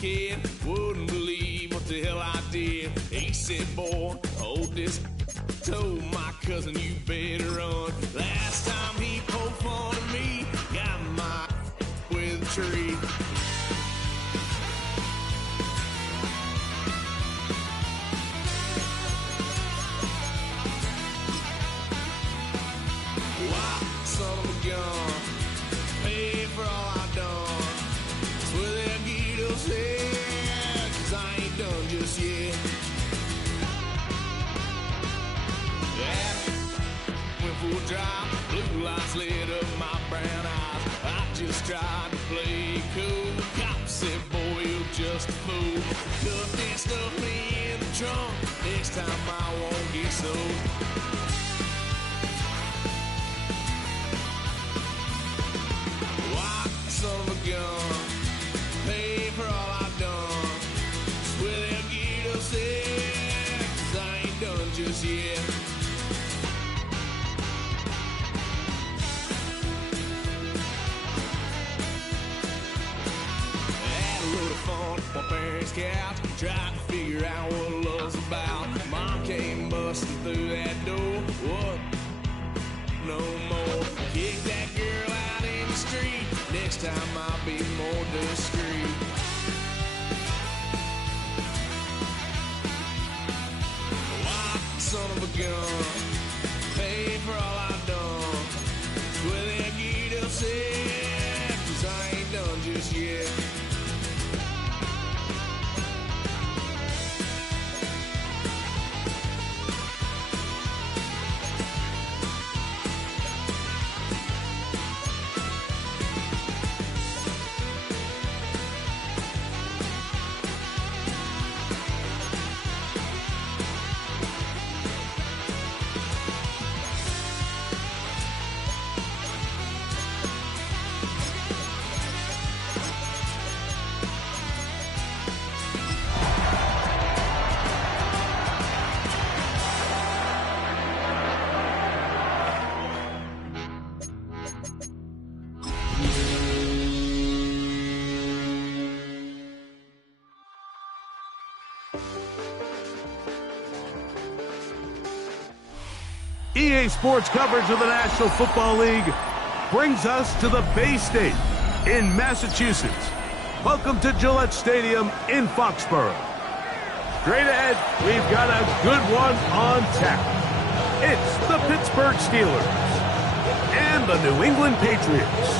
kid, wouldn't believe what the hell I did. He said, boy, hold this. Told my cousin, you better run. Last time he poked fun at me, got my with a tree. Why, son of a gun, pay for all I done. Swear they'll get us here, 'cause I ain't done just yet. Yeah, went for a drive, blue lights lit up my brown eyes. I just tried to play cool. Cop said, boy, you're just a fool. Cuffed and stuffed me in the trunk. Next time I won't get so. Why, son of a gun, pay for all I've done. Swear they'll get us there, 'cause I ain't done just yet. Had a load of fun at my parents' couch, tried to figure out what love's about. Mom came busting through that door. What? No more. Kick that girl out in the street. Next time I'll be more discreet. Why, son of a gun, pay for all I've done. Swear they'll get upset, 'cause I ain't done just yet. EA Sports coverage of the National Football League brings us to the Bay State in Massachusetts. Welcome to Gillette Stadium in Foxborough. Straight ahead, we've got a good one on tap. It's the Pittsburgh Steelers and the New England Patriots.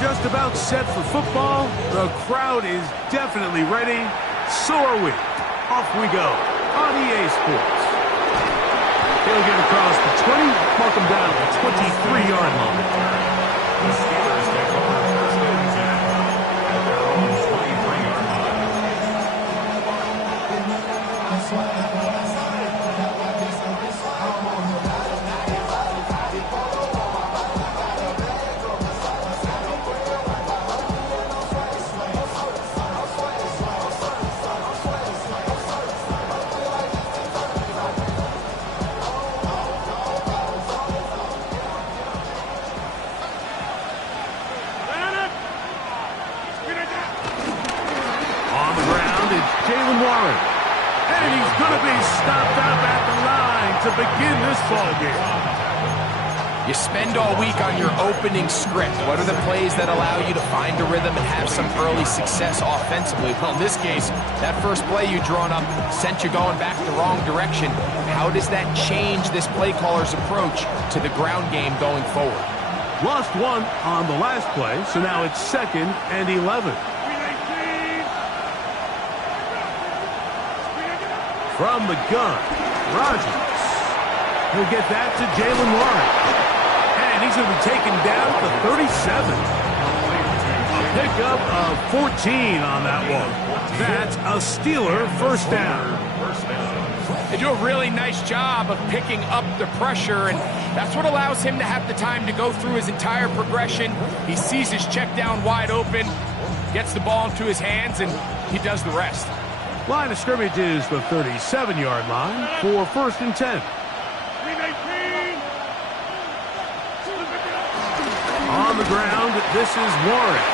Just about set for football. The crowd is definitely ready. So are we. Off we go on EA Sports. He'll get across the 20, mark him down at the 23-yard line. The Steelers take over first and 10 at their own 23-yard line. And he's going to be stopped up at the line to begin this ballgame. You spend all week on your opening script. What are the plays that allow you to find a rhythm and have some early success offensively? Well, in this case, that first play you drawn up sent you going back the wrong direction. How does that change this play caller's approach to the ground game going forward? Lost one on the last play, so now it's 2nd and 11. From the gun, Rodgers. He'll get that to Jalen Warren. And he's going to be taken down to 37. A pickup of 14 on that one. That's a Steeler first down. They do a really nice job of picking up the pressure, and that's what allows him to have the time to go through his entire progression. He sees his check down wide open, gets the ball into his hands, and he does the rest. Line of scrimmage is the 37-yard line for 1st and 10. On the ground, this is Warren.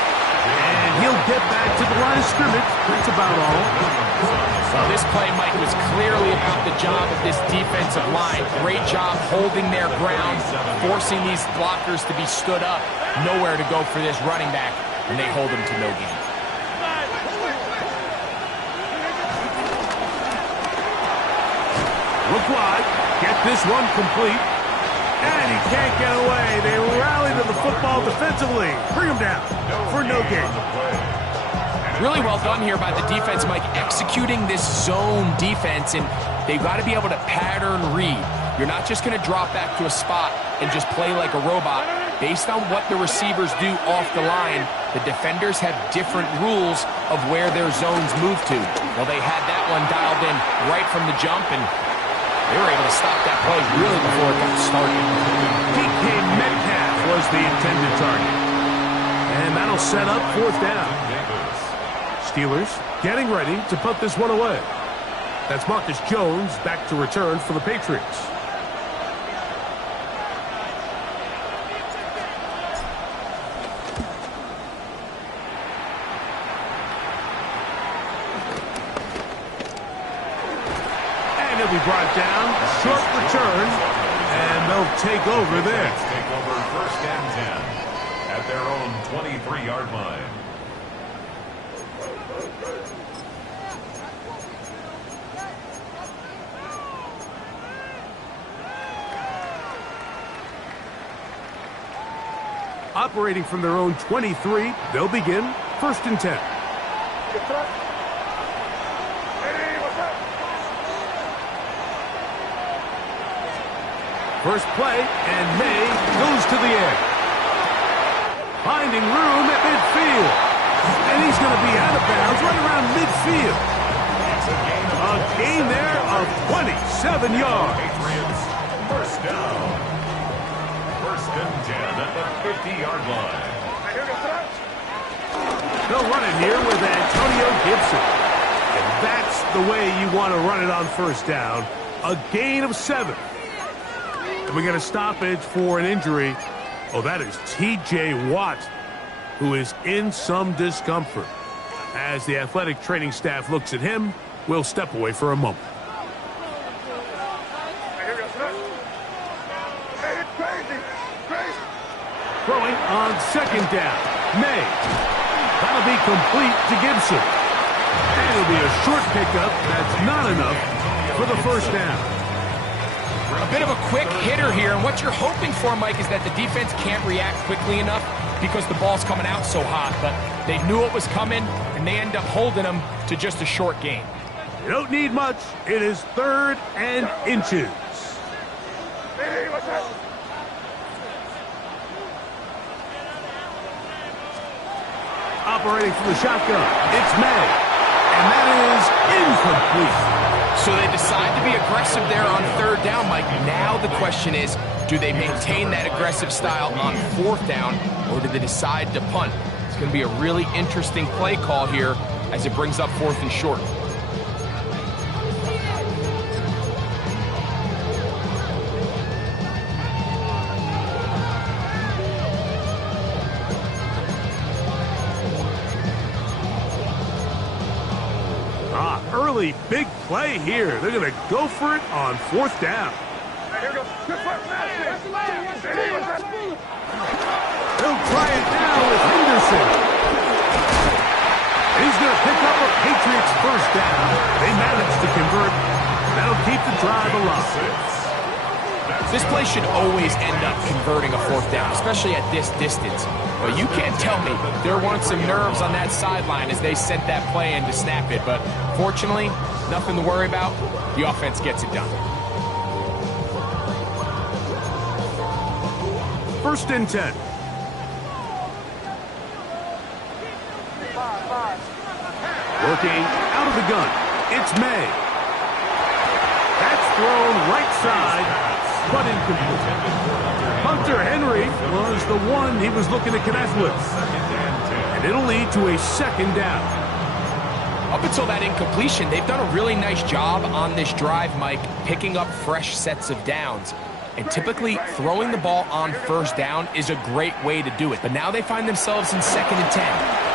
And he'll get back to the line of scrimmage. That's about all. Well, this play, Mike, was clearly about the job of this defensive line. Great job holding their ground, forcing these blockers to be stood up. Nowhere to go for this running back, and they hold him to no gain. Look wide. Get this one complete. And he can't get away. They rally to the football defensively. Bring him down for no gain. Really well done here by the defense, Mike, executing this zone defense, and they've got to be able to pattern read. You're not just going to drop back to a spot and just play like a robot. Based on what the receivers do off the line, the defenders have different rules of where their zones move to. Well, they had that one dialed in right from the jump, and they were able to stop that play really before it got started. DK Metcalf was the intended target. And that'll set up 4th down. Steelers getting ready to put this one away. That's Marcus Jones back to return for the Patriots. He'll be brought down, short return, and they'll take over there. Take over 1st and 10 at their own 23-yard line. Operating from their own 23, they'll begin 1st and 10. First play, and May goes to the air. Finding room at midfield. And he's going to be out of bounds right around midfield. A gain there of 27 yards. Patriots, 1st down. 1st and 10 at the 50-yard line. They'll run it here with Antonio Gibson. And that's the way you want to run it on 1st down. A gain of 7. And we get a stoppage for an injury. Oh, that is T.J. Watt, who is in some discomfort. As the athletic training staff looks at him, we'll step away for a moment. Throwing on 2nd down. May. That'll be complete to Gibson. And it'll be a short pickup. That's not enough for the 1st down. A bit of a quick hitter here, and what you're hoping for, Mike, is that the defense can't react quickly enough because the ball's coming out so hot, but they knew it was coming, and they end up holding them to just a short gain. You don't need much. It is 3rd and inches. Operating from the shotgun, it's May, and that is incomplete. So they decide to be aggressive there on 3rd down, Mike. Now the question is, do they maintain that aggressive style on 4th down, or do they decide to punt? It's going to be a really interesting play call here as it brings up 4th and short. Early big play here. They're going to go for it on 4th down. They'll try it now with Henderson. He's going to pick up a Patriots 1st down. They managed to convert. That'll keep the drive alive. This play should always end up converting a 4th down, especially at this distance. But you can't tell me there weren't some nerves on that sideline as they sent that play in to snap it. But fortunately, nothing to worry about. The offense gets it done. 1st and 10. Working out of the gun. It's May. That thrown right side, but incomplete. Hunter Henry was the one he was looking to connect with. And it'll lead to a second down. Up until that incompletion, they've done a really nice job on this drive, Mike, picking up fresh sets of downs. And typically, throwing the ball on first down is a great way to do it. But now they find themselves in 2nd and 10.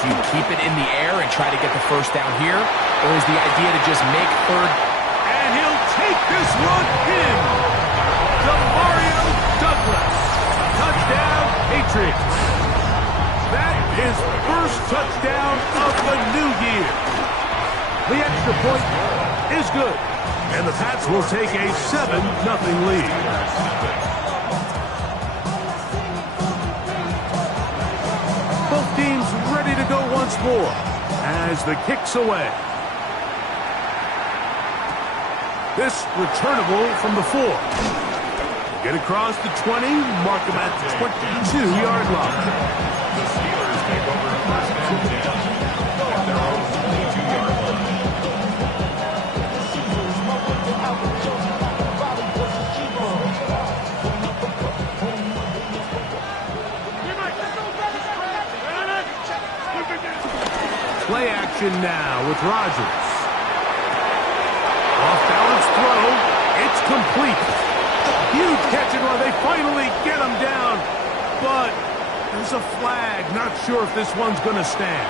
Do you keep it in the air and try to get the first down here? Or is the idea to just make third? And he'll take this one in. Mario Douglas. Touchdown, Patriots. That is first touchdown of the new year. The extra point is good. And the Pats will take a 7-0 lead. Both teams ready to go once more as the kick's away. This returnable from the 4. Get across the 20, mark him at the 22-yard line. The Steelers take over first and 10 at their own 22-yard line. Play action now with Rodgers. Off-balance throw. It's complete. Huge catch and run. They finally get him down. But there's a flag. Not sure if this one's going to stand.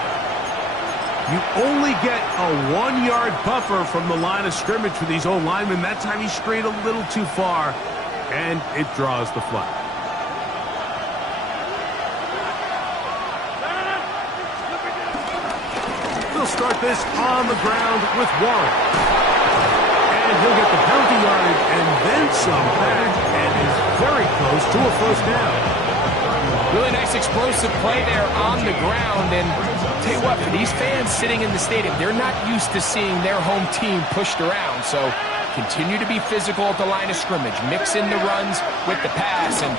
You only get a 1-yard buffer from the line of scrimmage for these old linemen. That time he strayed a little too far, and it draws the flag. They'll start this on the ground with Warren. And he'll get the penalty yardage and then some back, and is very close to a first down. Really nice explosive play there on the ground. And I'll tell you what, for these fans sitting in the stadium, they're not used to seeing their home team pushed around. So continue to be physical at the line of scrimmage. Mix in the runs with the pass, and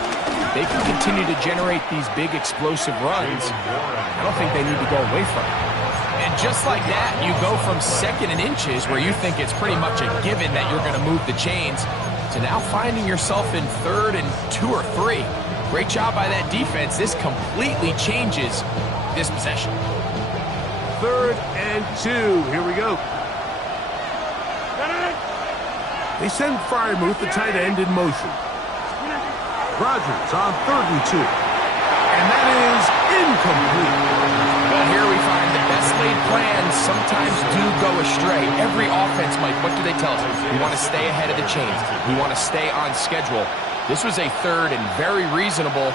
they can continue to generate these big explosive runs. I don't think they need to go away from it. And just like that, you go from 2nd and inches, where you think it's pretty much a given that you're going to move the chains, to now finding yourself in 3rd and 2 or 3. Great job by that defense. This completely changes this possession. 3rd and 2. Here we go. They send Freiermuth, the tight end, in motion. Rodgers on 3rd and 2. And that is incomplete. Well, here we find the best laid plans sometimes do go astray. Every offense, Mike, what do they tell us? We want to stay ahead of the chains. We want to stay on schedule. This was a 3rd and very reasonable.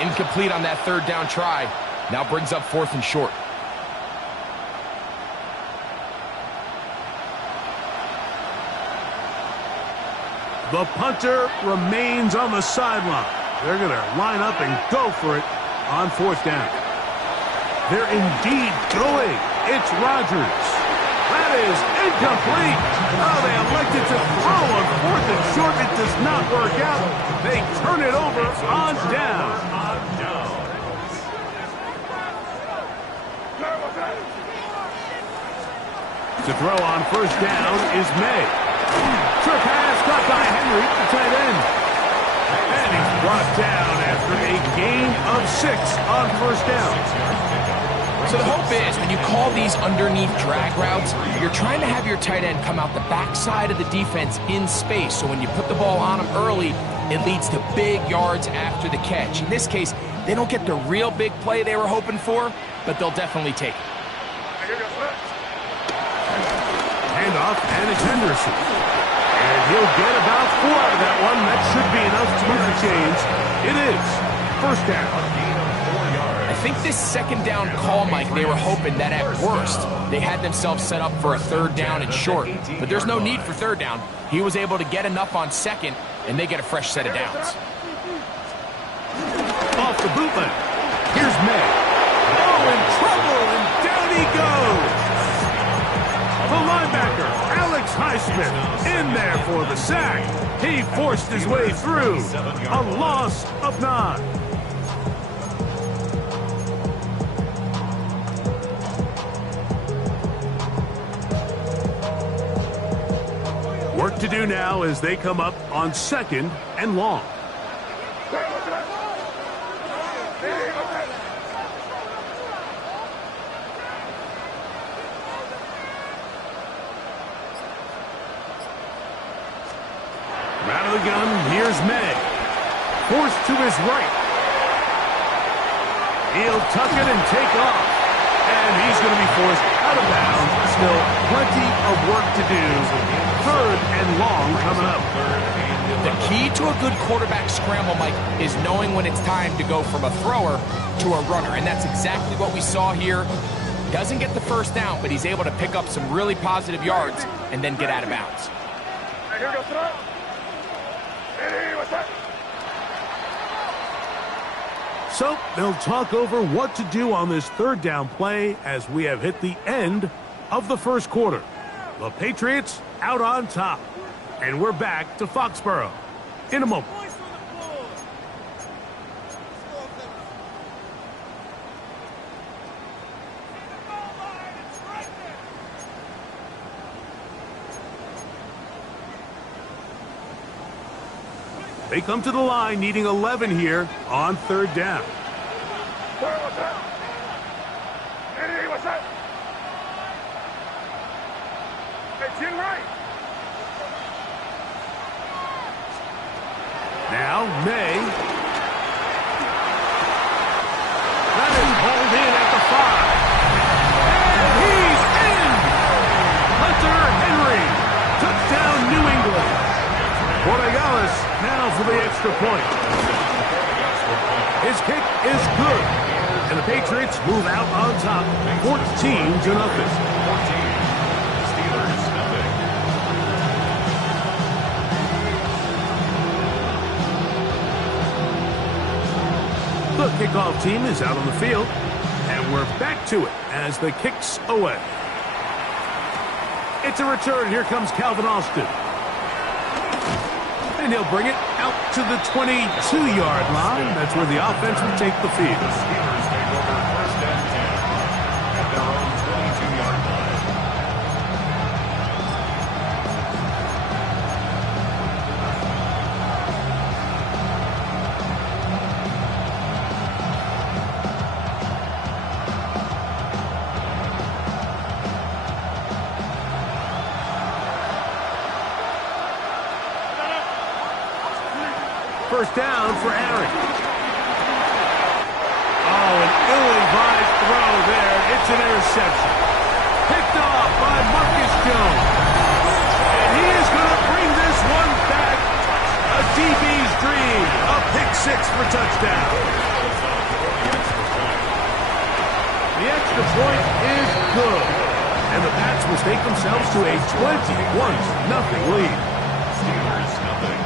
Incomplete on that 3rd down try. Now brings up 4th and short. The punter remains on the sideline. They're going to line up and go for it on 4th down. They're indeed going. It's Rodgers. That is incomplete. Oh, they elected to throw on 4th and short. It does not work out. They turn it over on down. To throw on 1st down is May. Trip pass caught by Henry, the tight end. And he's brought down after a gain of 6 on 1st down. So the hope is, when you call these underneath drag routes, you're trying to have your tight end come out the backside of the defense in space. So when you put the ball on him early, it leads to big yards after the catch. In this case, they don't get the real big play they were hoping for, but they'll definitely take it. Handoff, and it's Henderson. And he'll get about 4 out of that one. That should be enough to move the chains. It is 1st down. I think this 2nd down call, Mike, they were hoping that at worst they had themselves set up for a 3rd down and short. But there's no need for 3rd down. He was able to get enough on 2nd, and they get a fresh set of downs. Off the bootleg. Here's May. Oh, in trouble, and down he goes. The linebacker, Alex Highsmith, in there for the sack. He forced his way through. A loss of 9. What to do now as they come up on 2nd and long. Out of the gun, here's May. Forced to his right. He'll tuck it and take off. And he's going to be forced out of bounds. Still plenty of work to do. 3rd and long coming up. The key to a good quarterback scramble, Mike, is knowing when it's time to go from a thrower to a runner. And that's exactly what we saw here. Doesn't get the first down, but he's able to pick up some really positive yards and then get out of bounds. Here we go, throw. So they'll talk over what to do on this 3rd down play as we have hit the end of the 1st quarter. The Patriots out on top. And we're back to Foxborough in a moment. They come to the line needing 11 here on 3rd down. Now May. That is hauled in at the 5. And he's in! Hunter Henry. Touchdown New England. Borregales now for the extra point. His kick is good. And the Patriots move out on top 14-0. Steelers, nothing. The kickoff team is out on the field. And we're back to it as the kick's away. It's a return. Here comes Calvin Austin. And he'll bring it out to the 22-yard line. That's where the offense will take the field. The Steelers take over 1st and 10 at their own 22-yard line. First down for Aaron. Oh, an ill-advised throw there. It's an interception. Picked off by Marcus Jones. And he is going to bring this one back. A DB's dream. A pick 6 for touchdown. The extra point is good. And the Pats will take themselves to a 21-0 lead. Steelers, nothing.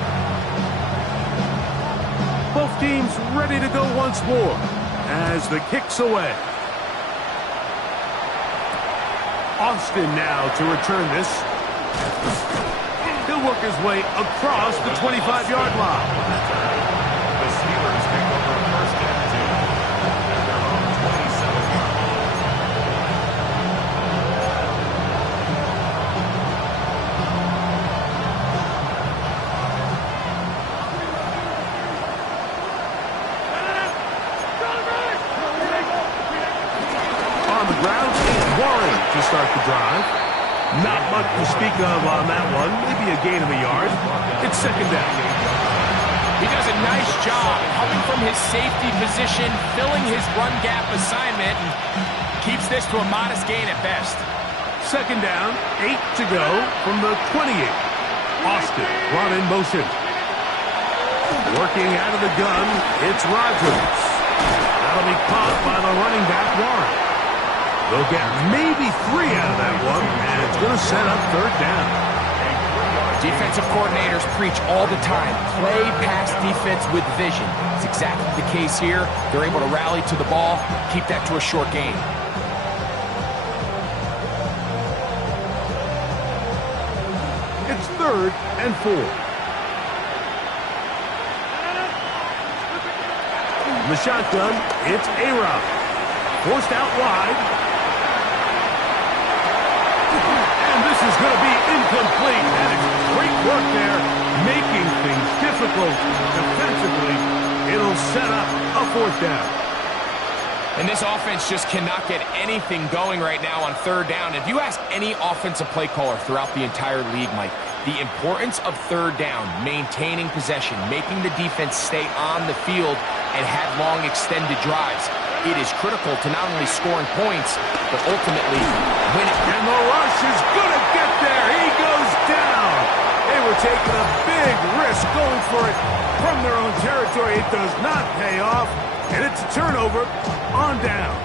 Both teams ready to go once more as the kick's away. Austin now to return this. He'll work his way across the 25-yard line. The Steelers take over 1st and 10 at their own 27-yard line. To start the drive. Not much to speak of on that one. Maybe a gain of a yard. It's 2nd down. He does a nice job coming from his safety position, filling his run gap assignment, and keeps this to a modest gain at best. 2nd down, 8 to go from the 28. Austin brought in motion. Working out of the gun, it's Rodgers. That'll be caught by the running back, Warren. They'll get maybe 3 out of that one, and it's going to set up 3rd down. Defensive coordinators preach all the time, play pass defense with vision. It's exactly the case here. They're able to rally to the ball, keep that to a short gain. It's 3rd and 4. In the shotgun, it's A-Rod. Forced out wide. This is going to be incomplete, and it's Great work there, making things difficult defensively. It'll set up a 4th down. And this offense just cannot get anything going right now on 3rd down. If you ask any offensive play caller throughout the entire league, Mike, the importance of 3rd down, maintaining possession, making the defense stay on the field and have long extended drives, it is critical to not only scoring points, but ultimately winning. And the rush is going to get there. He goes down. They were taking a big risk going for it from their own territory. It does not pay off, and it's a turnover on down.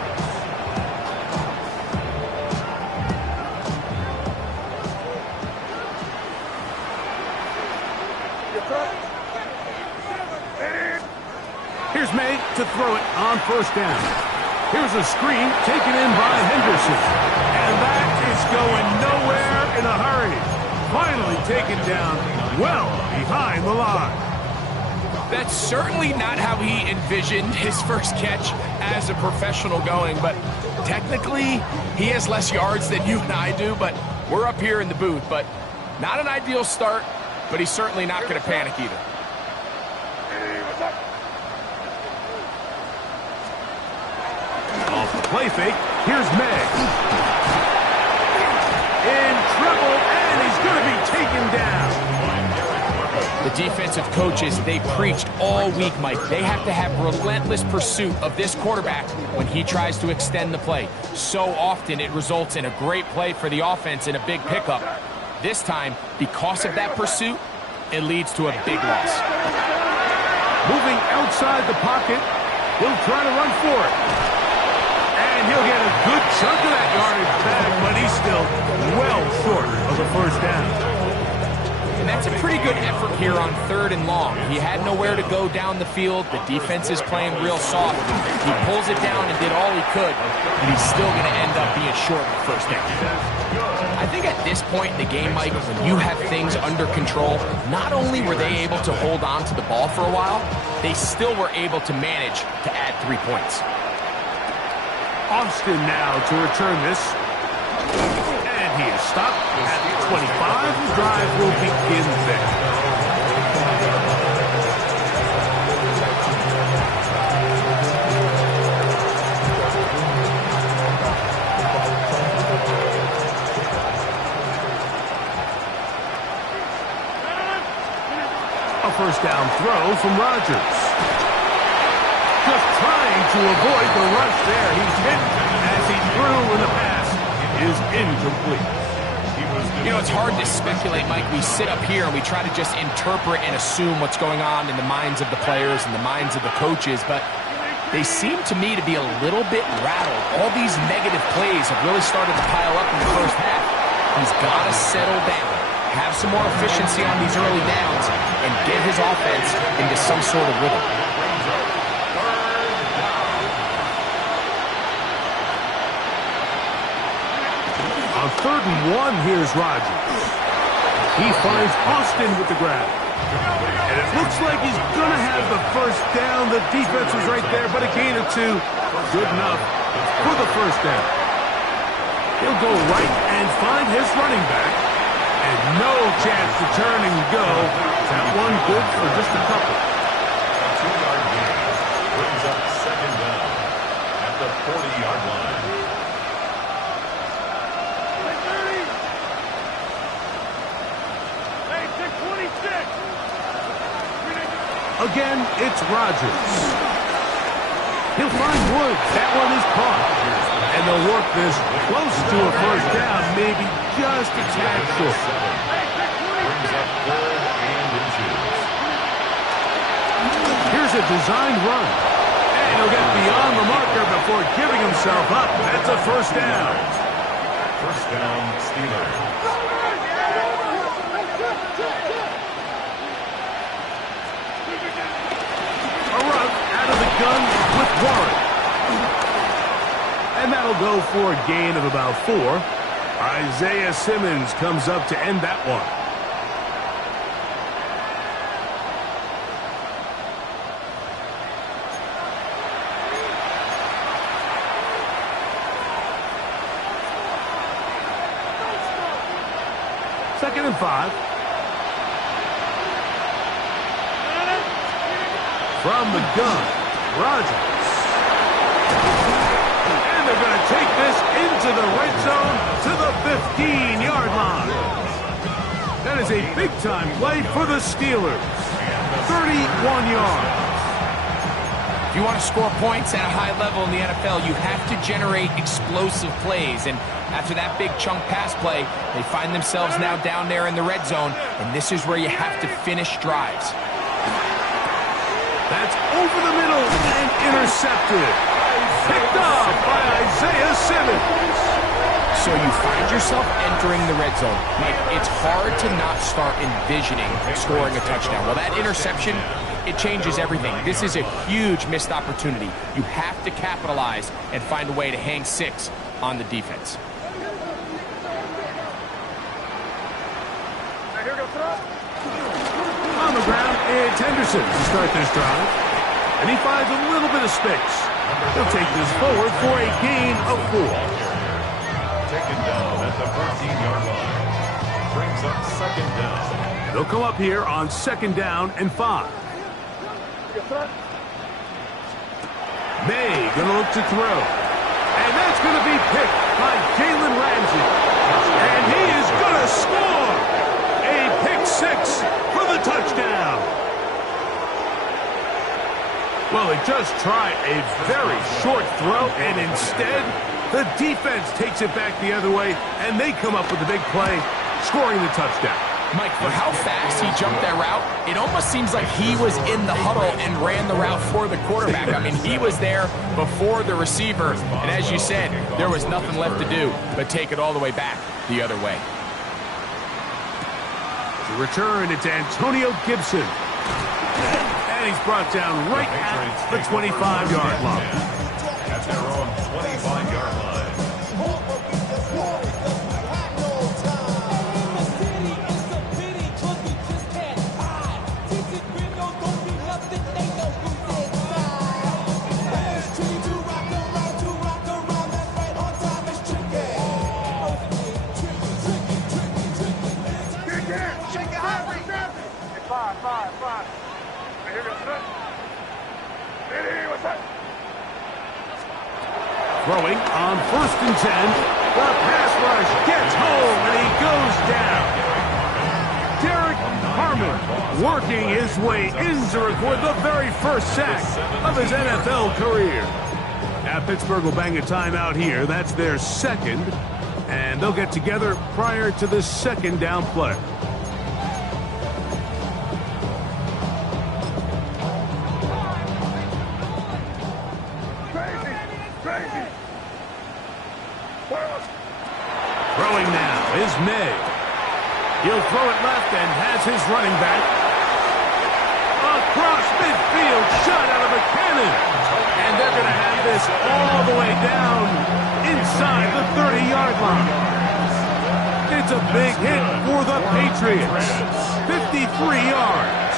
Here's May to throw it on 1st down. Here's a screen taken in by Henderson. And that is going nowhere in a hurry. Finally taken down well behind the line. That's certainly not how he envisioned his first catch as a professional going, but technically he has less yards than you and I do, but we're up here in the booth. But not an ideal start, but he's certainly not going to panic either. Off the play fake, here's May. In trouble, and he's going to be taken down. The defensive coaches, they preached all week, Mike. They have to have relentless pursuit of this quarterback when he tries to extend the play. So often it results in a great play for the offense and a big pickup. This time, because of that pursuit, it leads to a big loss. Moving outside the pocket, he'll try to run for it. And he'll get a good chunk of that yardage back, but he's still well short of the 1st down. And that's a pretty good effort here on 3rd and long. He had nowhere to go down the field. The defense is playing real soft. He pulls it down and did all he could, and he's still going to end up being short of the 1st down. I think at this point in the game, Mike, when you have things under control, not only were they able to hold on to the ball for a while, they still were able to manage to add 3 points. Austin now to return this. And he is stopped at the 25. The drive will begin there. A 1st down throw from Rodgers. Just trying to avoid the rush there. He's hit as he threw, and the pass is incomplete. You know, it's hard to speculate, Mike. We sit up here and we try to just interpret and assume what's going on in the minds of the players and the minds of the coaches, but they seem to me to be a little bit rattled. All these negative plays have really started to pile up in the 1st half. He's got to settle down, have some more efficiency on these early downs, and get his offense into some sort of rhythm. On 3rd and 1, here's Rodgers. He finds Austin with the grab. And it looks like he's going to have the 1st down. The defense was right there, but a gain of 2. Good enough for the 1st down. He'll go right and find his running back. And no chance to turn and go. That one good for just a couple. A 2-yard gain brings up 2nd down at the 40-yard line. Again, it's Rodgers. He'll find Woods. That one is caught. And they'll work this close to a 1st down, maybe just a tad short. Brings up 3rd and inches. Here's a designed run. And he'll get beyond the marker before giving himself up. That's a 1st down. 1st down, Steelers. Gun with Warren. And that'll go for a gain of about 4. Isaiah Simmons comes up to end that one. Second and 5. From the gun, Rodgers. And they're going to take this into the red zone to the 15-yard line. That is a big-time play for the Steelers. 31 yards. If you want to score points at a high level in the NFL, you have to generate explosive plays. And after that big chunk pass play, they find themselves now down there in the red zone, and this is where you have to finish drives. That's over the middle and intercepted. Picked up by Isaiah Simmons. So you find yourself entering the red zone. Mike, it's hard to not start envisioning scoring a touchdown. Well, that interception, it changes everything. This is a huge missed opportunity. You have to capitalize and find a way to hang 6 on the defense. On the ground, it's Henderson to start this drive. And he finds a little bit of space. He'll take this forward for a gain of 4. Taken down at the 14-yard line. Brings up second down. They'll come up here on 2nd down and 5. May going to look to throw. And that's going to be picked by Jalen Ramsey. And he is going to score. A pick 6 for the touchdown. Well, they just tried a very short throw, and instead, the defense takes it back the other way, and they come up with the big play, scoring the touchdown. Mike, for how fast he jumped that route, it almost seems like he was in the huddle and ran the route for the quarterback. I mean, he was there before the receiver, and as you said, there was nothing left to do but take it all the way back the other way. To return, it's Antonio Gibson. And he's brought down right at the 25-yard line. At their own 25-yard line. Throwing on 1st and 10. The pass rush gets home, and he goes down. Derek Harmon working his way in to record the very first sack of his NFL career. Now Pittsburgh will bang a timeout here. That's their 2nd, and they'll get together prior to the 2nd down play. Throwing now is May. He'll throw it left and has his running back. Across midfield, shot out of a cannon. And they're going to have this all the way down inside the 30-yard line. It's a big hit for the Patriots. 53 yards.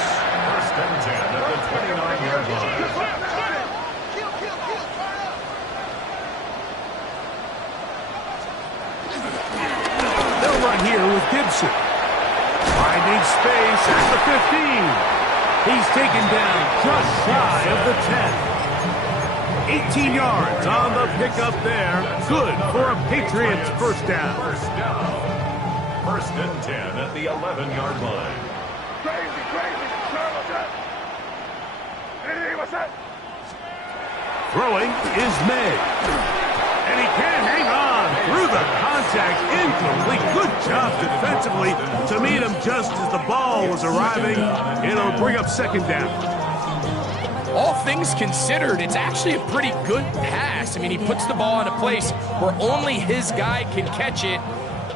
1st and 10 at the 29-yard line. Run here with Gibson. Finding space at the 15. He's taken down just shy of the 10. 18 yards on the pickup there. Good for a Patriots first down. 1st and 10 at the 11-yard line. Throwing is May. And he can't hang on through the contact. Incomplete. Good job defensively to meet him just as the ball was arriving. It'll bring up 2nd down. All things considered, it's actually a pretty good pass. I mean, he puts the ball in a place where only his guy can catch it.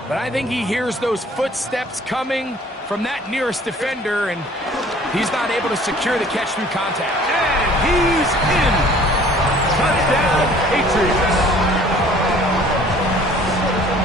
But I think he hears those footsteps coming from that nearest defender, and he's not able to secure the catch through contact. And he's in. Touchdown, Patriots.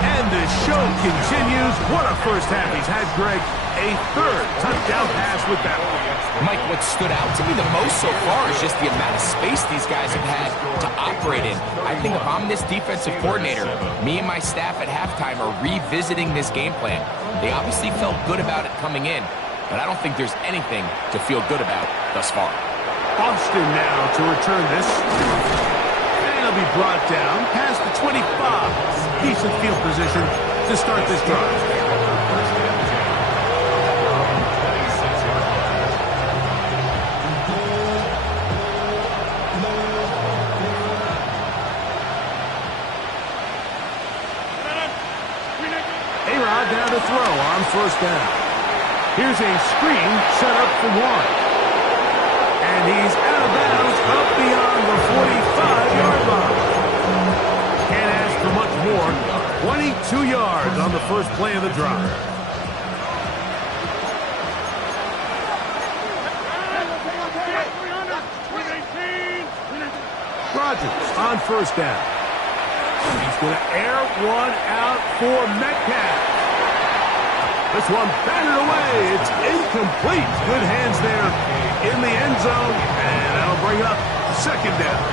And the show continues. What a first half he's had, Greg. A 3rd touchdown pass with that one. Mike, what stood out to me the most so far is just the amount of space these guys have had to operate in. I think if I'm this defensive coordinator, me and my staff at halftime are revisiting this game plan. They obviously felt good about it coming in, but I don't think there's anything to feel good about thus far. Austin now to return this. And he'll be brought down past the 25. Decent field position to start this drive. Down to throw on first down. Here's a screen set up for one. And he's out of bounds up beyond the 45-yard line. Can't ask for much more. 22 yards on the first play of the drive. Rodgers on first down. He's going to air one out for Metcalf. This one batted away. It's incomplete. Good hands there in the end zone. And that'll bring up second down.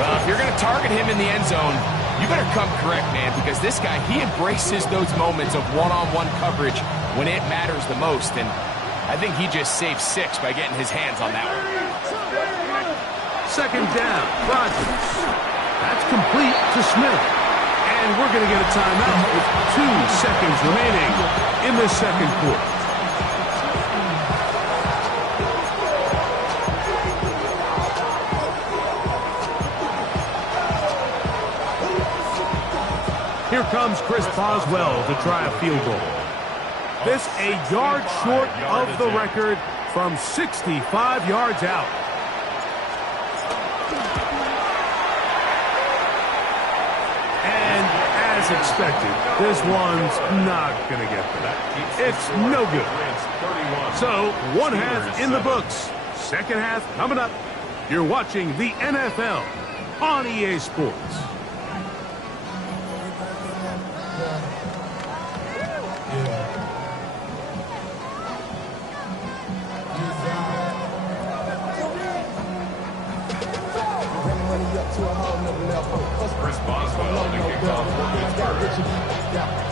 Well, if you're going to target him in the end zone, you better come correct, man, because this guy, he embraces those moments of one-on-one coverage when it matters the most. And I think he just saved 6 by getting his hands on that one. Second down, Rodgers. That's complete to Smith. And we're going to get a timeout with 2 seconds remaining in the second quarter. Here comes Chris Boswell to try a field goal. This a yard short of the record from 65 yards out. As expected, this one's not going to get there. It's no good. So, one half in the books. Second half coming up. You're watching the NFL on EA Sports.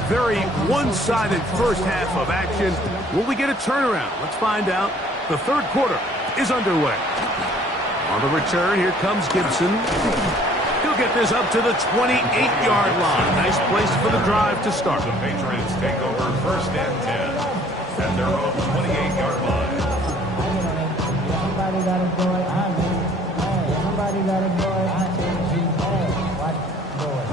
Very one-sided first half of action. Will we get a turnaround? Let's find out. The third quarter is underway. On the return, here comes Gibson. He'll get this up to the 28-yard line. Nice place for the drive to start. The Patriots take over first and 10 at their own 28-yard line. Somebody got a boy, I mean, somebody got a boy, I change you, watch boy.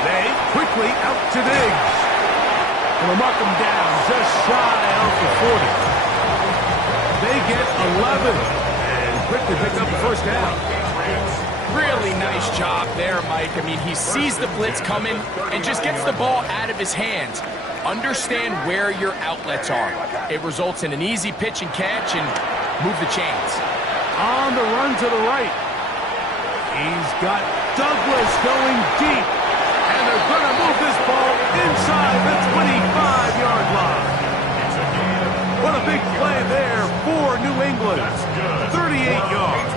They quickly out to Diggs. Gonna mark him down just shy of the 40. They get 11 and quickly pick up the first down. Really nice job there, Mike. I mean, he sees the blitz coming and just gets the ball out of his hands. Understand where your outlets are. It results in an easy pitch and catch and move the chains. On the run to the right. He's got Douglas going deep. And they're going to move this ball inside the 25-yard line. What a big play there for New England. 38 yards.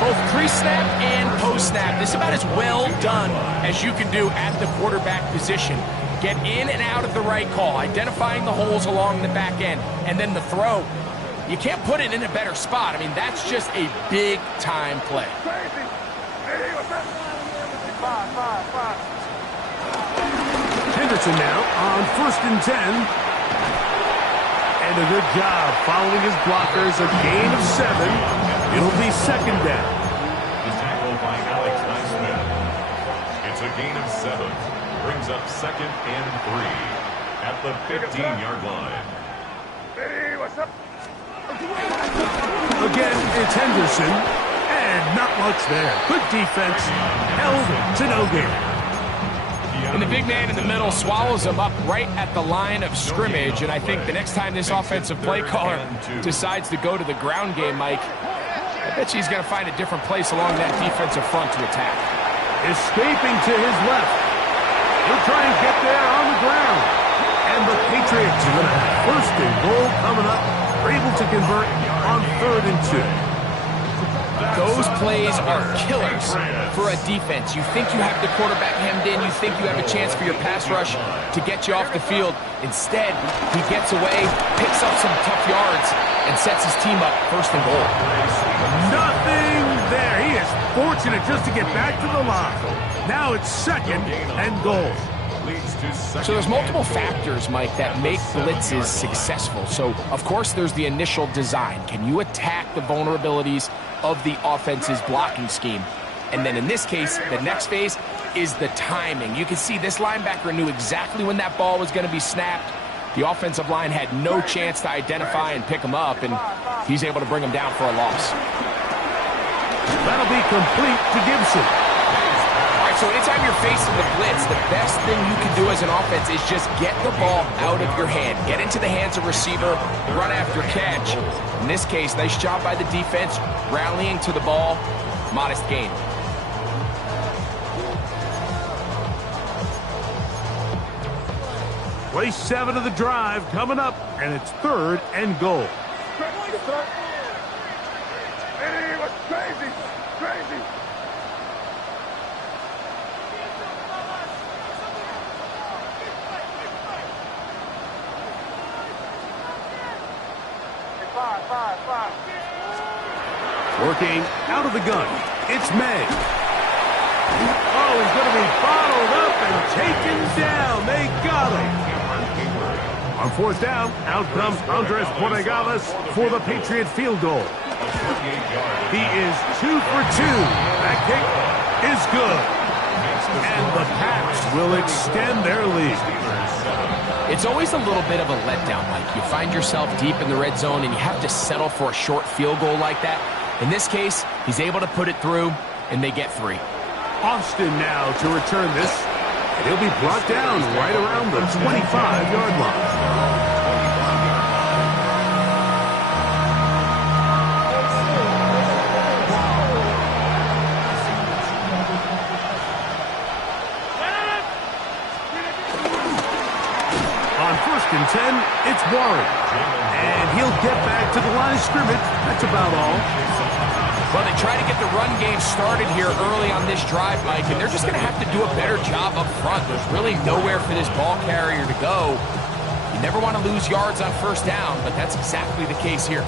Both pre-snap and post-snap. This is about as well done as you can do at the quarterback position. Get in and out of the right call, identifying the holes along the back end, and then the throw. You can't put it in a better spot. I mean, that's just a big-time play. Henderson now on first and 10. And a good job following his blockers. A gain of 7. It'll be second down. The tackle by Alex Highsmith. It's a gain of 7. Brings up second and 3 at the 15-yard line. Hey, what's up? Again, it's Henderson. And not much there. Good defense. Held to no gain. And the big man in the middle swallows him up right at the line of scrimmage. And I think the next time this offensive play caller decides to go to the ground game, Mike, I bet you he's going to find a different place along that defensive front to attack. Escaping to his left. He'll try and get there on the ground. And the Patriots are going to have first and goal coming up. They're able to convert on 3rd and 2. Those plays are killers for a defense. You think you have the quarterback hemmed in. You think you have a chance for your pass rush to get you off the field. Instead, he gets away, picks up some tough yards, and sets his team up first and goal. Nothing there. He is fortunate just to get back to the line. Now it's second and goal. So there's multiple factors, Mike, that make blitzes successful. So, of course, there's the initial design. Can you attack the vulnerabilities of the offense's blocking scheme? And then in this case, the next phase is the timing. You can see this linebacker knew exactly when that ball was going to be snapped. The offensive line had no chance to identify and pick him up, and he's able to bring him down for a loss. That'll be complete to Gibson. So anytime you're facing the blitz, the best thing you can do as an offense is just get the ball out of your hand. Get into the hands of receiver, run after catch. In this case, nice job by the defense, rallying to the ball, modest gain. Play 7 of the drive coming up, and it's third and goal. Hey, what's crazy? Crazy. Five. Working out of the gun. It's May. Oh, he's going to be bottled up and taken down. They got him. On fourth down, out comes Andres Borregales for the Patriot field goal. He is 2 for 2. That kick is good. And the Pats will extend their lead. It's always a little bit of a letdown, Mike. You find yourself deep in the red zone and you have to settle for a short field goal like that. In this case, he's able to put it through, and they get 3. Austin now to return this. And he'll be brought down right around the 25-yard line. And 10, it's Warren. And he'll get back to the line of scrimmage. That's about all. Well, they try to get the run game started here early on this drive, Mike, and they're just going to have to do a better job up front. There's really nowhere for this ball carrier to go. You never want to lose yards on first down, but that's exactly the case here.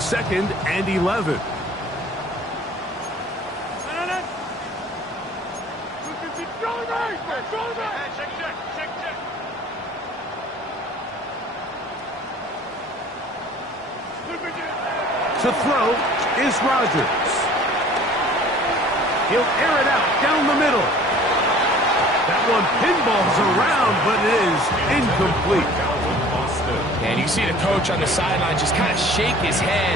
Second and 11. To throw is Rodgers. He'll air it out down the middle. That one pinballs around, but it is incomplete. And you see the coach on the sideline just kind of shake his head.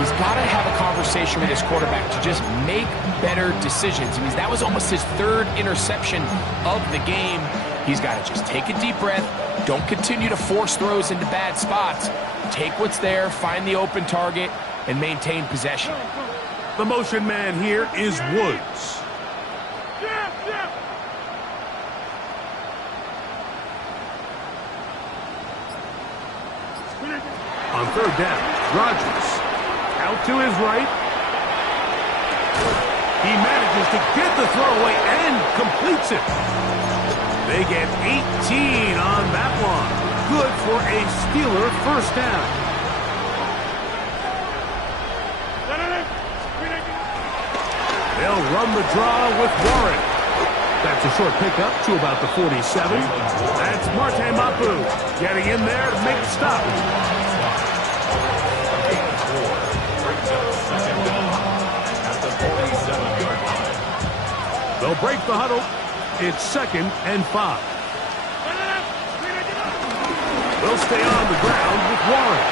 He's got to have a conversation with his quarterback to just make better decisions. I mean, that was almost his 3rd interception of the game. He's got to just take a deep breath. Don't continue to force throws into bad spots. Take what's there, find the open target, and maintain possession. The motion man here is Woods. On third down, Rodgers out to his right. He manages to get the throwaway and completes it. They get 18 on that one. Good for a Steeler first down. They'll run the draw with Warren. That's a short pickup to about the 47. That's Marte Mapu getting in there to make the stop. They'll break the huddle. It's 2nd and 5. They'll stay on the ground with Warren.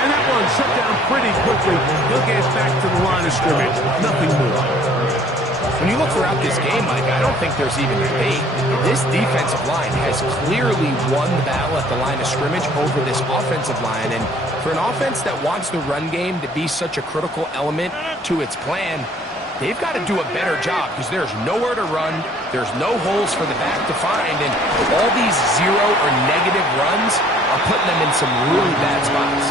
And that one shut down pretty quickly. He'll get back to the line of scrimmage. Nothing more. When you look throughout this game, Mike, I don't think there's even debate. This defensive line has clearly won the battle at the line of scrimmage over this offensive line. And for an offense that wants the run game to be such a critical element to its plan, they've got to do a better job because there's nowhere to run, there's no holes for the back to find, and all these zero or negative runs are putting them in some really bad spots.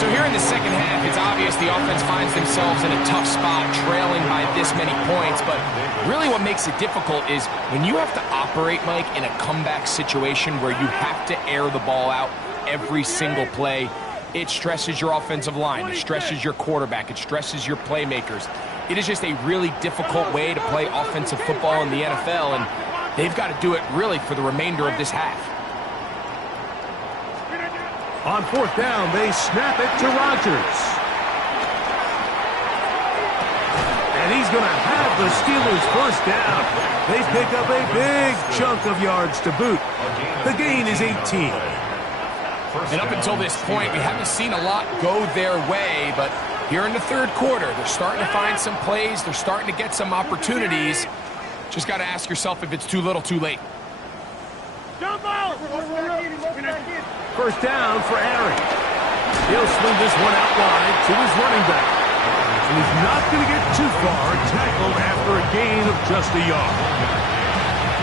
So here in the second half, it's obvious the offense finds themselves in a tough spot, trailing by this many points, but really what makes it difficult is when you have to operate, Mike, in a comeback situation where you have to air the ball out every single play, it stresses your offensive line, it stresses your quarterback, it stresses your playmakers. It is just a really difficult way to play offensive football in the NFL, and they've got to do it really for the remainder of this half. On fourth down, they snap it to Rodgers. And he's going to have the Steelers first down. They pick up a big chunk of yards to boot. The gain is 18. And up until this point, we haven't seen a lot go their way, but here in the third quarter, they're starting to find some plays. They're starting to get some opportunities. Just got to ask yourself if it's too little, too late. First down for Aaron. He'll swing this one out wide to his running back. And he's not going to get too far, tackled after a gain of just a yard.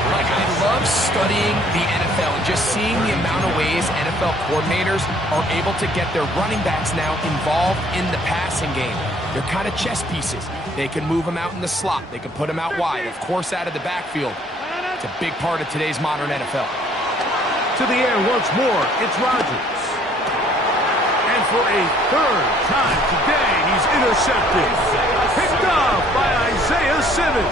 Like, I love studying the NFL and just seeing the amount of ways NFL coordinators are able to get their running backs now involved in the passing game. They're kind of chess pieces. They can move them out in the slot. They can put them out wide, of course, out of the backfield. It's a big part of today's modern NFL. To the air once more, it's Rodgers. And for a third time today, he's intercepted. Picked off by Isaiah Simmons.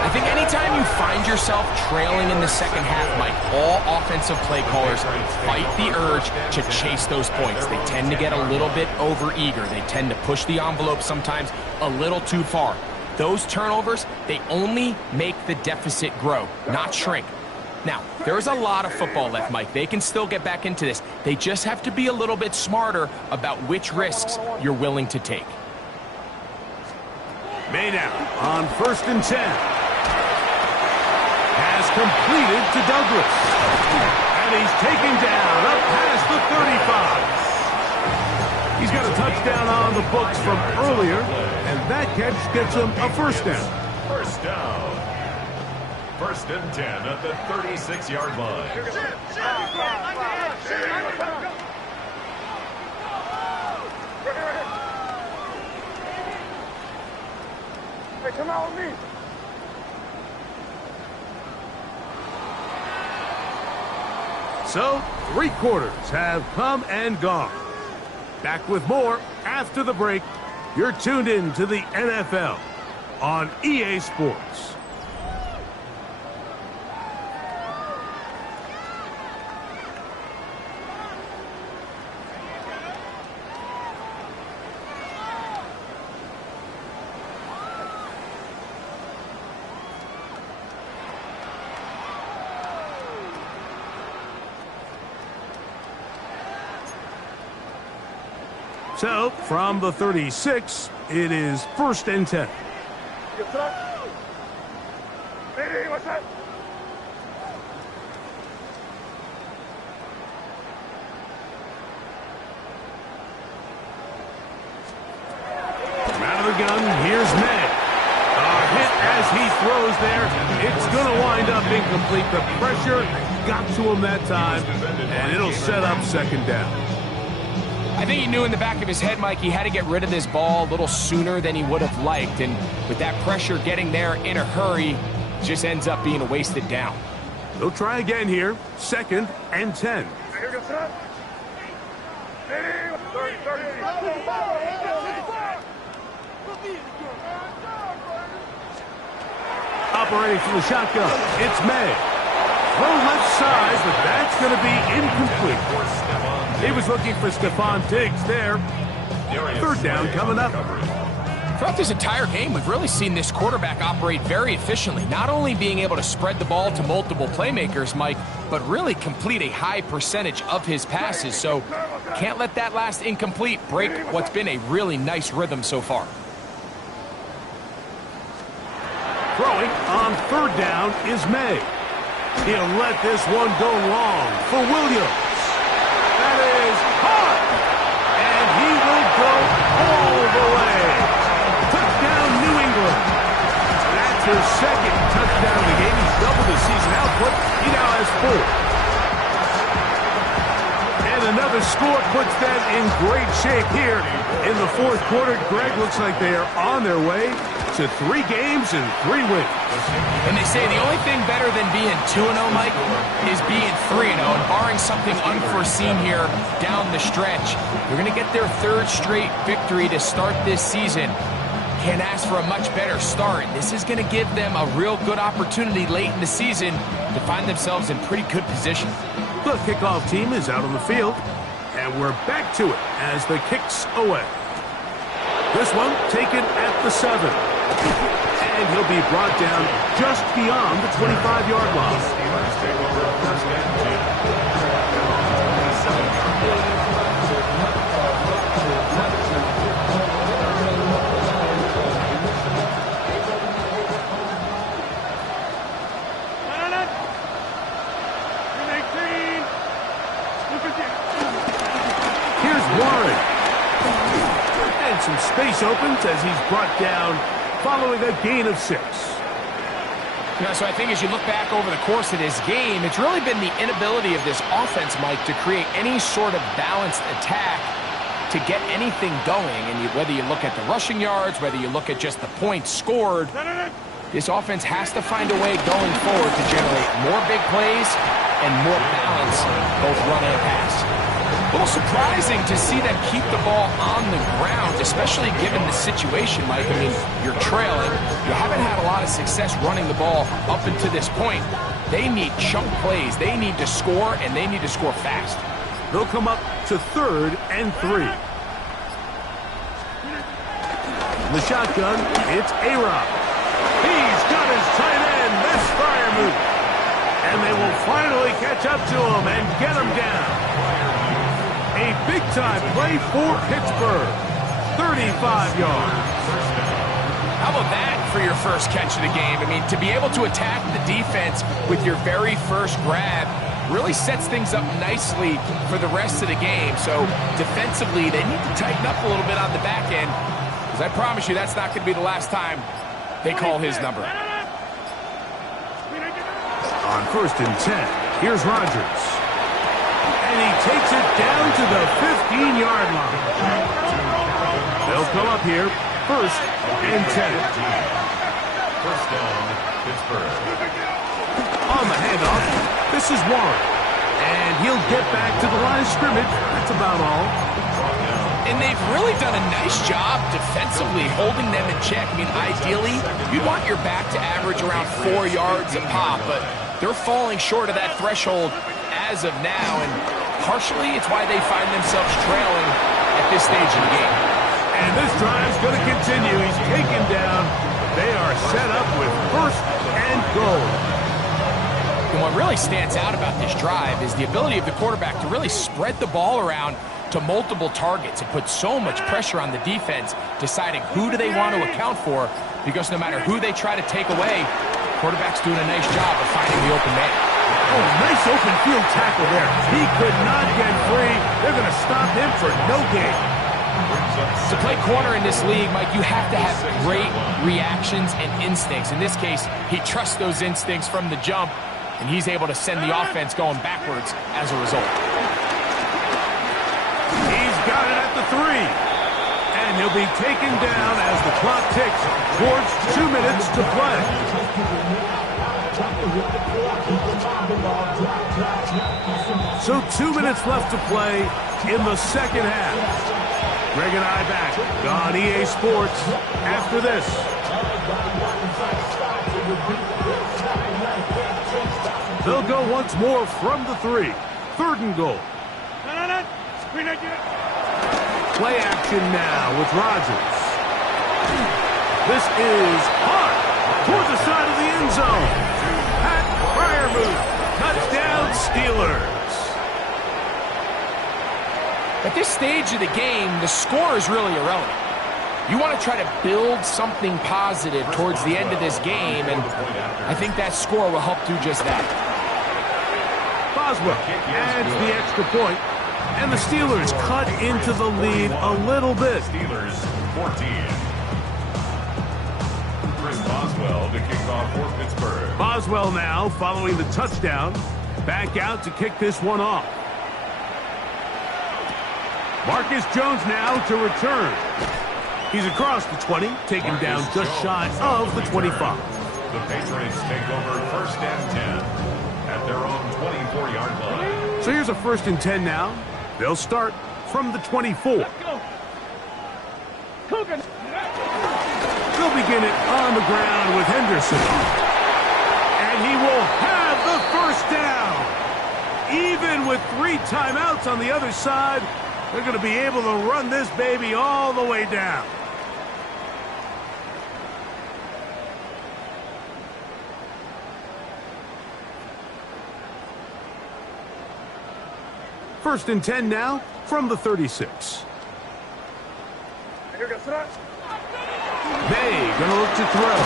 I think anytime you find yourself trailing in the second half, Mike, all offensive play callers fight the urge to chase those points. They tend to get a little bit overeager. They tend to push the envelope sometimes a little too far. Those turnovers, they only make the deficit grow, not shrink. Now, there's a lot of football left, Mike. They can still get back into this. They just have to be a little bit smarter about which risks you're willing to take. Made out on 1st and 10. Has completed to Douglas. And he's taken down up past the 35. He's got a touchdown on the books from earlier, and that catch gets him a first down. First down. 1st and 10 at the 36-yard line. Hey, come out with me. So, 3 quarters have come and gone. Back with more after the break. You're tuned in to the NFL on EA Sports. So, from the 36, it is 1st and 10. What's up? Hey, what's up? From out of the gun, here's May. A hit as he throws there. It's going to wind up incomplete. The pressure got to him that time, and it'll set up 2nd down. I think he knew in the back of his head, Mike, he had to get rid of this ball a little sooner than he would have liked. And with that pressure getting there in a hurry, just ends up being a wasted down. They'll try again here. 2nd and 10. Here goes up. Hey, 30. Operating from the shotgun, it's May. Throw left side, but that's going to be incomplete. He was looking for Stephon Diggs there. 3rd down coming up. Throughout this entire game, we've really seen this quarterback operate very efficiently, not only being able to spread the ball to multiple playmakers, Mike, but really complete a high percentage of his passes. So can't let that last incomplete break what's been a really nice rhythm so far. Throwing on 3rd down is May. He'll let this one go long for Williams. That is hard. And he will go all the way. Touchdown, New his second touchdown of the game. He's doubled his season output. He now has 4. And another score puts them in great shape here in the fourth quarter. Greg, looks like they are on their way to 3 games and 3 wins. And they say the only thing better than being 2-0, Mike, is being 3-0. And barring something unforeseen here down the stretch, they're going to get their 3rd straight victory to start this season. Can't ask for a much better start. This is going to give them a real good opportunity late in the season to find themselves in pretty good position. The kickoff team is out on the field, and we're back to it as the kick's away. This one taken at the 7. And he'll be brought down just beyond the 25-yard line. Warren. And some space opens as he's brought down following a gain of 6. So I think as you look back over the course of this game, it's really been the inability of this offense, Mike, to create any sort of balanced attack to get anything going. And whether you look at the rushing yards, whether you look at just the points scored, this offense has to find a way going forward to generate more big plays and more balance, both run and pass. A little surprising to see them keep the ball on the ground, especially given the situation, Mike. I mean, you're trailing. You haven't had a lot of success running the ball up until this point. They need chunk plays. They need to score, and they need to score fast. They'll come up to 3rd and 3. The shotgun, it's A-Rob. He's got his tight end, misfire move. And they will finally catch up to him and get him down. A big-time play for Pittsburgh. 35 yards. How about that for your first catch of the game? I mean, to be able to attack the defense with your very first grab really sets things up nicely for the rest of the game. So defensively, they need to tighten up a little bit on the back end, because I promise you that's not going to be the last time they call his number. On 1st and 10, here's Rodgers. And he takes it down to the 15-yard line. They'll come up here, 1st and 10. First down, Pittsburgh. On the handoff, this is Warren. And he'll get back to the line of scrimmage. That's about all. And they've really done a nice job defensively holding them in check. I mean, ideally, you'd want your back to average around 4 yards a pop, but they're falling short of that threshold as of now, and partially it's why they find themselves trailing at this stage of the game. And this drive's going to continue. He's taken down. They are set up with 1st and goal. And what really stands out about this drive is the ability of the quarterback to really spread the ball around to multiple targets. It puts so much pressure on the defense deciding who do they want to account for, because no matter who they try to take away, the quarterback's doing a nice job of finding the open man. Oh, nice open field tackle there. He could not get free. They're going to stop him for no gain. To play corner in this league, Mike, you have to have great reactions and instincts. In this case, he trusts those instincts from the jump, and he's able to send the offense going backwards as a result. He's got it at the 3. And he'll be taken down as the clock ticks towards 2 minutes to play. So 2 minutes left to play in the second half. Greg and I back on EA Sports after this. They'll go once more from the 3. 3rd and goal. Play action now with Rodgers. This is hot toward the side of the end zone. Pat Fryermuth, touchdown Steelers. At this stage of the game, the score is really irrelevant. You want to try to build something positive towards the end of this game, and I think that score will help do just that. Boswell adds the extra point, and the Steelers cut into the lead a little bit. Steelers 14. Here's Boswell to kick off for Pittsburgh. Boswell now, following the touchdown, back out to kick this one off. Marcus Jones now to return. He's across the 20, taken down just shy of the 25. The Patriots take over 1st and 10 at their own 24-yard line. So here's a 1st and 10 now. They'll start from the 24. Let's go. Cooking. They'll begin it on the ground with Henderson. And he will have the 1st down. Even with 3 timeouts on the other side, they're going to be able to run this baby all the way down. First and 10 now from the 36. Here goes May Gonna look to throw.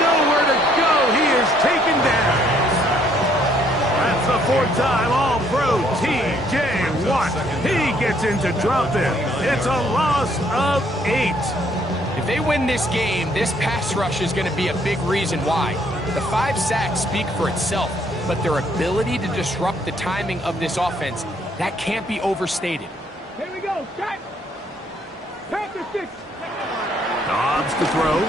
Nowhere to go. He is taken down. That's the 4th time All-Pro T.J. Watt. He gets into dropping. It's a loss of 8. If they win this game, this pass rush is going to be a big reason why. The 5 sacks speak for itself, but their ability to disrupt the timing of this offense, that can't be overstated. Here we go. Shot. Panther 6. Dobbs to throw.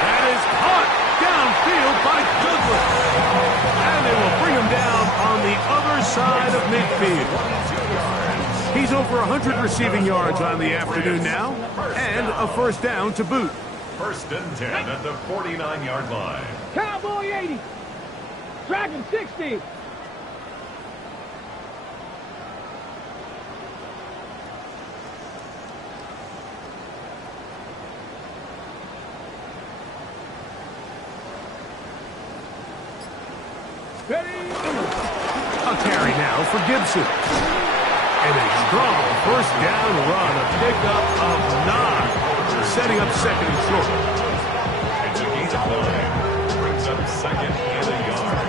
That is caught downfield by Douglas. And they will bring him down on the other side of midfield. He's over 100 receiving yards on the afternoon now, and a 1st down to boot. 1st and 10 at the 49-yard line. Cowboy 80. Dragon 60. A carry now for Gibson. And a strong 1st down run, a pickup of 9, setting up 2nd and short. It's a gain of 9. Brings up 2nd and a yard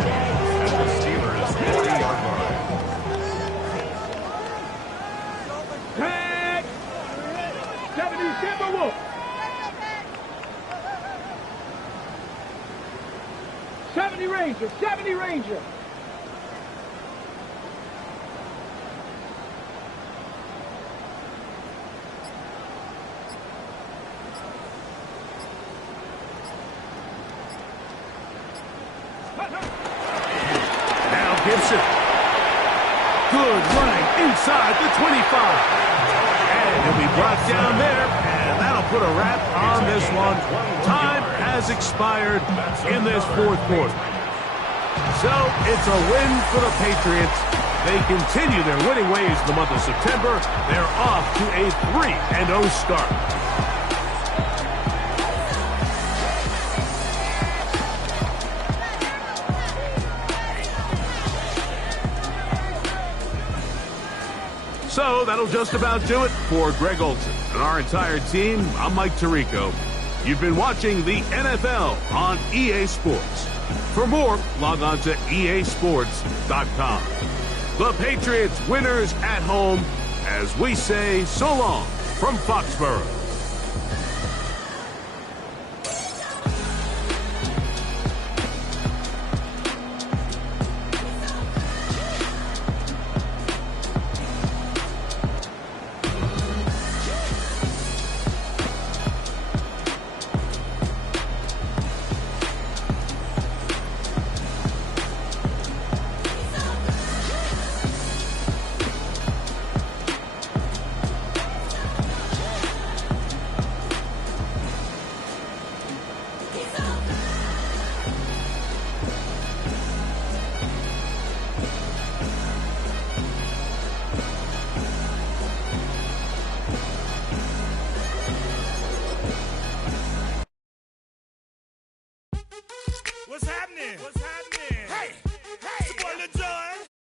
at the Steelers' 40-yard line. Tag. 70 Timberwolf. 70 Ranger. 70 Ranger. Now Gibson. Good running inside the 25. And he'll be brought down there, and that'll put a wrap on this one. Time has expired in this 4th quarter. So it's a win for the Patriots. They continue their winning ways in the month of September. They're off to a 3-0 start. So that'll just about do it for Greg Olson and our entire team. I'm Mike Tirico. You've been watching the NFL on EA Sports. For more, log on to easports.com. The Patriots winners at home as we say so long from Foxborough. What's happening?